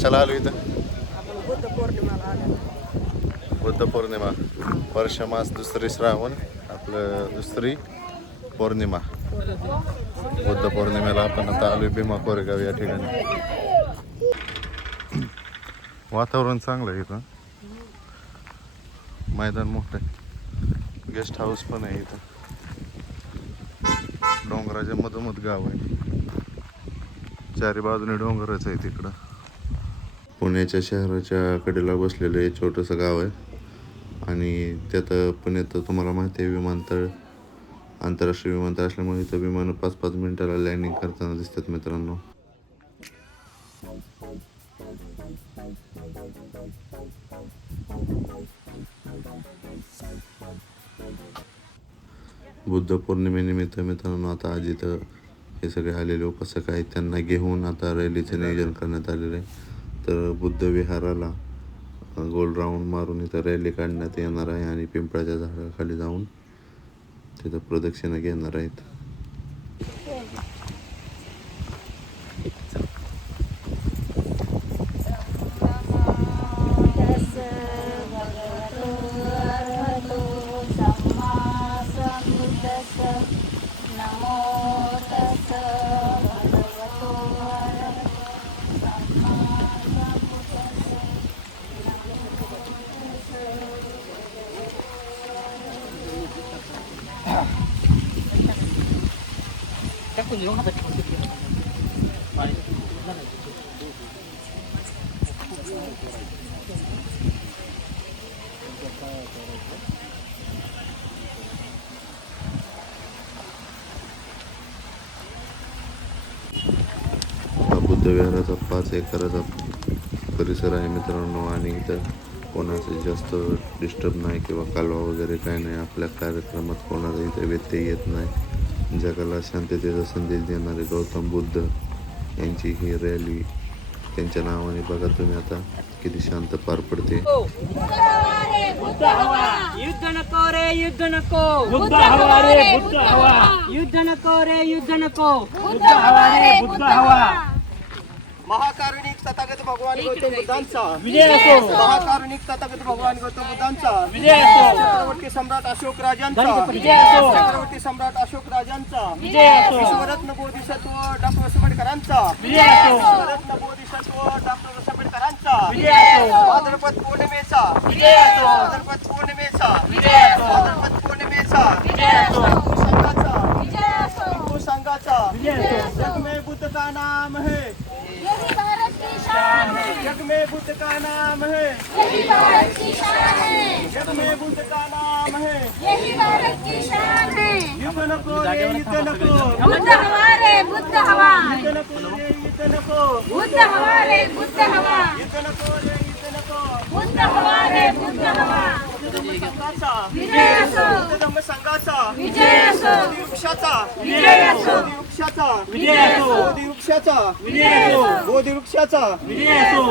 कशाला आलो इथं. बुद्ध पौर्णिमाला आलेलो बुद्ध पौर्णिमा. वर्ष मास दुसरी श्रावण आपलं दुसरी पौर्णिमा. बुद्ध पौर्णिमेला आपण आता आलोय भीमा कोरेगाव या ठिकाणी. वातावरण चांगलं आहे इथं. मैदान मोठं आहे. गेस्ट हाऊस पण आहे इथं. डोंगराच्या मधोमध गाव आहे. चारी बाजूने डोंगरच आहे तिकडं. पुण्याच्या शहराच्या कडेला बसलेलं हे छोटंसं गाव आहे. आणि त्यात पुण्यात तुम्हाला माहिती आहे विमानतळ आंतरराष्ट्रीय विमानतळ असल्यामुळे इथं विमानं पाच पाच मिनिटाला लँडिंग करताना दिसतात मित्रांनो. बुद्ध पौर्णिमेनिमित्त मित्रांनो आता आज इथं हे सगळे आलेले उपासक आहेत. त्यांना घेऊन आता रॅलीचं नियोजन करण्यात आलेलं आहे. तर बुद्ध विहाराला गोल राऊंड मारून इथं रॅली काढण्यात येणार आहे आणि पिंपळाच्या झाडाखाली जाऊन तिथं प्रदक्षिणा घेणार आहेत. हा बुद्ध विहाराचा पाच एकराचा परिसर आहे मित्रांनो. आणि इथं कोणाचं जास्त डिस्टर्ब नाही किंवा कालवा वगैरे काय नाही. आपल्या कार्यक्रमात कोणाचा इथे व्यत्यय येत नाही. जगाला शांततेचा संदेश देणारे गौतम बुद्ध यांची ही रॅली त्यांच्या नावाने बघा तुम्ही आता किती शांत पार पडते. युद्ध नको रे युद्ध नको. बुद्ध हवा रे बुद्ध हवा युद्ध नको रे युद्ध नको. बुद्ध हवा रे बुद्ध हवा महाकारुणिक तथागत भगवान गौतम बुद्धांचा विजय असो महाकारुणिक तथागत भगवान गौतम बुद्धांचा विजय असो छत्रपती सम्राट अशोक राजांचा विजय असो छत्रपती सम्राट अशोक राजांचा विजय असो विश्वरत्न बोधिसत्व डॉक्टर वसंबेडकरांचा विजय असो विश्वरत्न बोधिसत्व डॉक्टर वसंबेडकरांचा विजय असो भाद्रपद पौर्णिमेचा विजय असो भाद्रपद पौर्णिमेचा विजय असो भाद्रपद पौर्णिमेचा विजय असो संघाचा विजय असो संघाचा विजय असो जग में बुद्ध का नाम है जग में बुद्ध का नाम है। यही भारत की शान है। जग में बुद्ध का नाम है। यही भारत की शान है। युद्ध नको रे युद्ध नको बुद्ध हवा रे बुद्ध हवा युद्ध नको रे युद्ध नको बुद्ध हवा रे बुद्ध हवा युद्ध नको रे युद्ध नको बुद्ध हवा रे बुद्ध हवा संघाचा विजय असो वृक्षाचा विजय असो वृक्षाचा विजय असो वृक्षाचा विजय असो बोधी वृक्षाचा विजय असो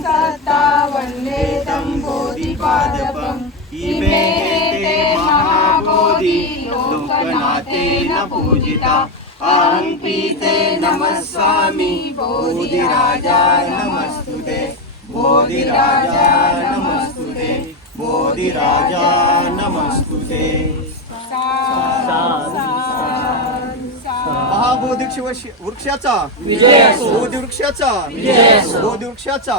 सत्ता वन्दे तं बोधिपादपम् इमे ते महाबोधि लोकनाथेन पूजिता। अहं पीते नमस्वामि बोधिराजा नमस्तुते। बोधिराजा नमस्तुते। बोधिराजा नमस्तुते। महाबोधी वृक्षाचा। बोधी वृक्षाचा बोधी वृक्षाचा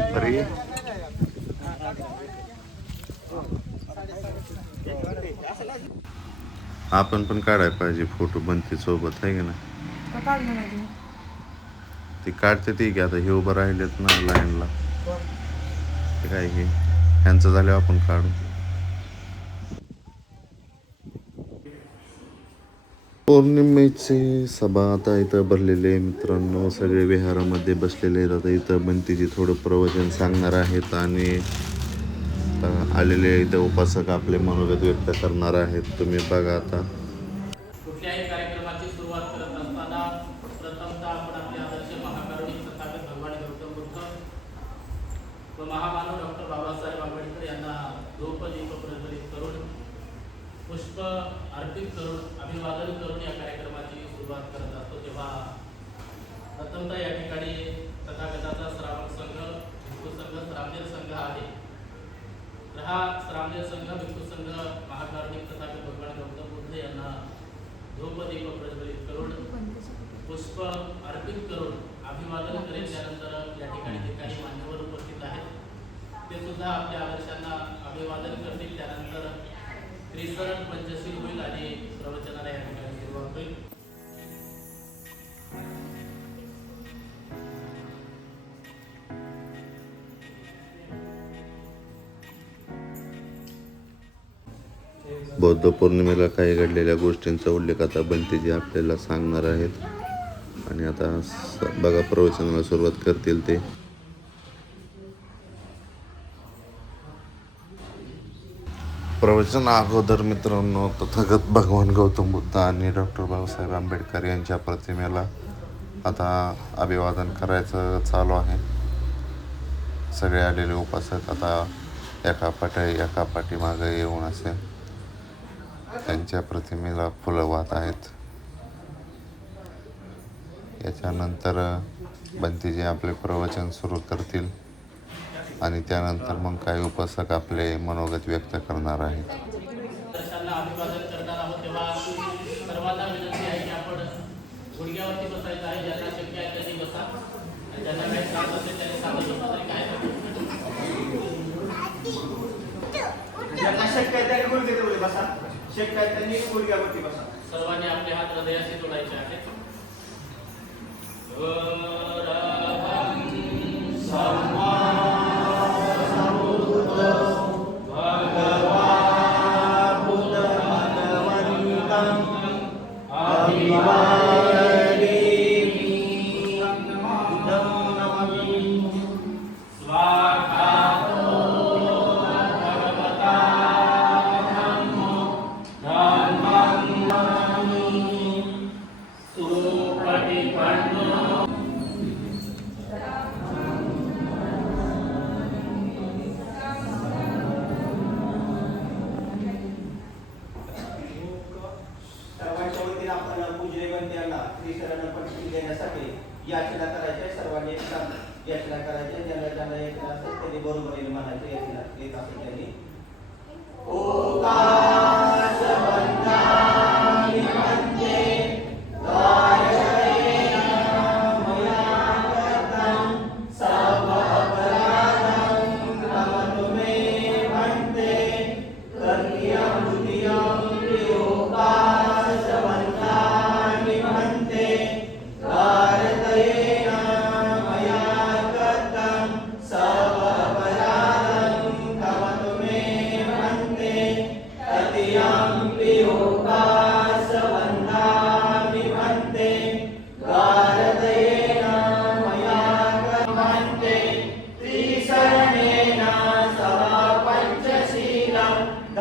तरी. आपण पण काढायला पाहिजे फोटो बनते सोबत आहे की ना नाही? ती काढते ती की आता हे उभं राहिलेत ना लाईनला. ते काय हे? ह्यांचं झाल्यावर आपण काढू. पौर्णिमेचे सभा आता इथं भरलेले आहे मित्रांनो. सगळे विहारामध्ये बसलेले आहेत. आता इथं बंतीजी थोडं प्रवचन सांगणार आहेत आणि आलेले इथं उपासक आपले मनोगत व्यक्त करणार आहेत. तुम्ही बघा आता कुठल्याही कार्यक्रमाची सुरुवात करत असताना प्रथमतः आपण आपले आदर्श महाकारुणिक तथागत भगवान गौतम बुद्ध व महामानव डॉक्टर बाबासाहेब आंबेडकर यांना धूप दीप प्रज्वलित करून पुष्प अर्पित करून अभिवादन करून या कार्यक्रमाची सुरुवात करत असतो. तेव्हा प्रथमतः या ठिकाणी तथागताचा श्रावण संघ भिक्खू संघ श्रामदेव संघ आहे. तर हा श्रामदेव संघ भिक्खू संघ महाकारुणिक तथागत भगवान गौतम बुद्ध यांना धूपदीप प्रज्वलित करून पुष्प अर्पित करून अभिवादन करेल त्यानंतर या ठिकाणी जे काही मान्यवर उपस्थित आहेत. ते सुद्धा आपल्या आदर्शांना अभिवादन करतील. त्यानंतर त्रिस्वरण पंचशील होईल आणि प्रवचनाला या ठिकाणी सुरुवात होईल. बौद्ध पौर्णिमेला काही घडलेल्या गोष्टींचा उल्लेख आता बंतीजी आपल्याला सांगणार आहेत. आणि आता बघा प्रवचनाला सुरुवात करतील ते. प्रवचन अगोदर मित्रांनो तथागत भगवान गौतम बुद्ध आणि डॉक्टर बाबासाहेब आंबेडकर यांच्या प्रतिमेला आता अभिवादन करायचं चालू आहे. सगळे आलेले उपासक आता एका पाठी एका पाठीमागे येऊन असे त्यांच्या प्रतिमेला फुलं वाहत आहेत. याच्यानंतर बंतीजी आपले प्रवचन सुरू करतील. आणि त्यानंतर मग काही उपासक आपले मनोगत व्यक्त करणार आहेत. दर्शनाला अभिवादन करणार आहोत तेव्हा सर्वांना विनंती आहे की आपण गुडघ्यावरती याचना करायचे सर्वांनी याचना करायच्या ज्यांना ज्यांना याचना असेल त्यांनी बरोबर म्हणायचं याचना येत असेल त्यांनी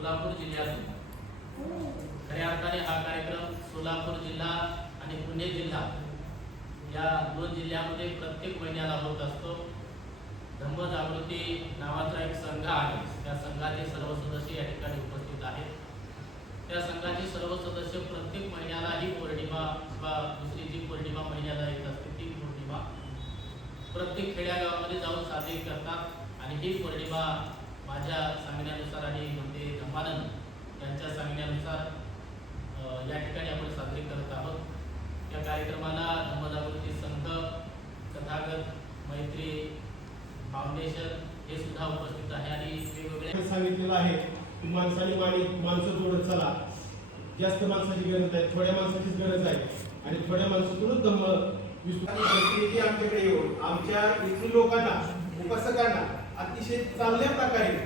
सोलापूर जिल्ह्यातून. खऱ्या अर्थाने हा कार्यक्रम सोलापूर जिल्हा आणि पुणे जिल्हा या दोन जिल्ह्यामध्ये प्रत्येक महिन्याला होत असतो. धम्मजागृती नावाचा एक संघ आहे. त्या संघाचे सर्व सदस्य या ठिकाणी उपस्थित आहेत. त्या संघाचे सर्व सदस्य प्रत्येक महिन्याला ही पौर्णिमा किंवा दुसरी जी पौर्णिमा महिन्याला येत असते ती पौर्णिमा प्रत्येक खेड्यागावामध्ये जाऊन साजरी करतात. आणि ही पौर्णिमा माझ्या सांगण्यानुसार आणि म्हणजे धम्मानंद यांच्या सांगण्यानुसार या ठिकाणी आपण साजरी करत आहोत. या कार्यक्रमाला धम्मजागृती संघ कथागत मैत्री फाउंडेशन हे सुद्धा उपस्थित आहे आणि वेगवेगळ्या हे सांगितलेलं आहे की माणसाने माणी माणसं जोडत चला. जास्त माणसाची गरज आहे थोड्या माणसाचीच गरज आहे. आणि थोड्या माणसातूनच धम्म आमच्याकडे येऊन आमच्या इथली लोकांना उपासकांना अतिशय चांगल्या प्रकारे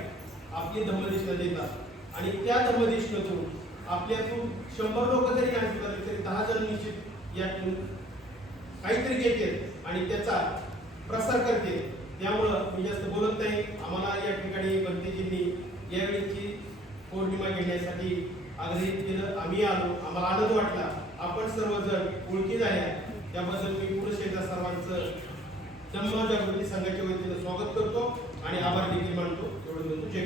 आपली धम्मदिष्णा देतात. आणि त्या धम्मदिष्णेतून आपल्यातून शंभर लोक जरी नाही तरी दहा जण निश्चित यातून काहीतरी घेते आणि त्याचा प्रसार करते त्यामुळं मी जास्त बोलत नाही. आम्हाला या ठिकाणी भंतेजींनी यावेळीची पौर्णिमा घेण्यासाठी आग्रहित केलं. आम्ही आलो. आम्हाला आनंद वाटला. आपण सर्वजण ओळखी झाल्या त्याबद्दल मी पुरुष एकदा सर्वांचं जन्म जागृती संघाच्या वतीनं स्वागत करतो. आणि आभार देखील मानतो. एवढं म्हणतो जय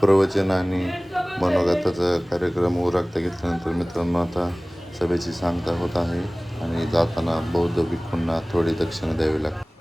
प्रवचन आणि मनोगताचा कार्यक्रम उरागता घेतल्यानंतर मित्रांनो आता सभेची सांगता होत आहे आणि जाताना बौद्ध भिक्खूंना थोडी दक्षिणा द्यावी लागते.